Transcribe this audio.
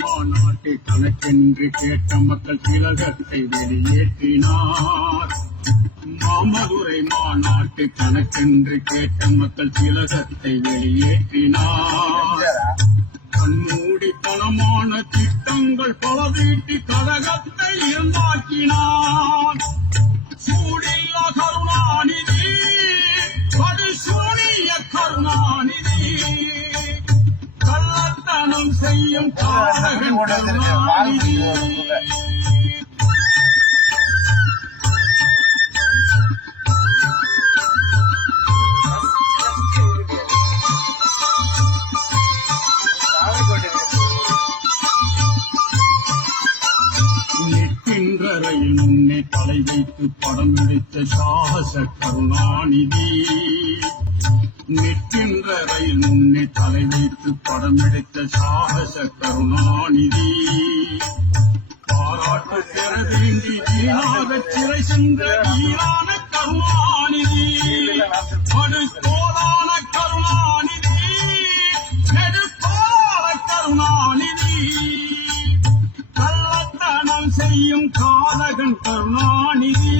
மாநாட்டை தனக்கென்று கேட்ட மக்கள் திலகத்தை வெளியேற்றினார். மாமதுரை மாநாட்டை தனக்கென்று கேட்ட மக்கள் திலகத்தை வெளியேற்றினார். கண்மூடித்தனமான திட்டங்கள் பல தீட்டி கழகத்தை இருந்தாக்கினார். சூடில்லா கருணாநிதி, படுசூடிய கருணாநிதி, கள்ளத்தனம் செய்யும் காரகன் கருணாநிதி. நிற்கின்ற ரயில் முன்னே தலை வைத்து படம் எடுத்த சாகச கருணாநிதி. நிற்கின்ற ரயில் முன்னே தலை வைத்து படம் எடுத்த சாகச கருணாநிதி. பாராட்டு பெற வேண்டி வீணாக சிறை சென்ற வீரான கருணாநிதி. அடுத்தோதான கருணாநிதி, நெடுத்தோதான கருணாநிதி, கள்ளத்தனம் செய்யும் காதகன் கருணாநிதி.